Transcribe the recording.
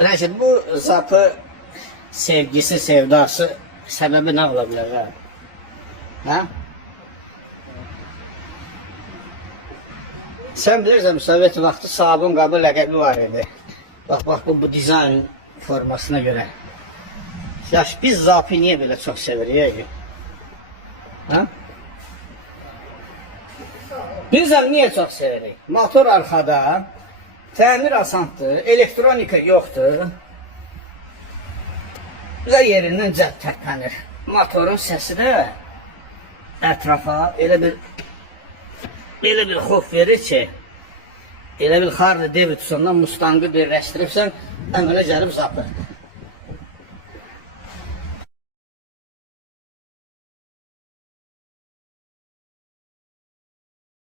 Rəşid, bu zapı sevgisi, sevdası səbəbi nə ola bilər? Hə? Sən bilirsən, Sovet vaxtı sabun qabı ləqəbi var idi. Bax, bu dizayn formasına görə. Yaş, biz zapı niyə belə çox sevirik? Hə? Bilirsən, niyə çox sevirik? Motor arxada, təmir asandır, elektronika yoxdur. Bizə yerindən cəld tərpənir. Motorun səsi də ətrafa elə bir xof verir ki, elə bir Harley Davidsondan Mustang'ı birləşdiribsən, əmələ gəlib zapı.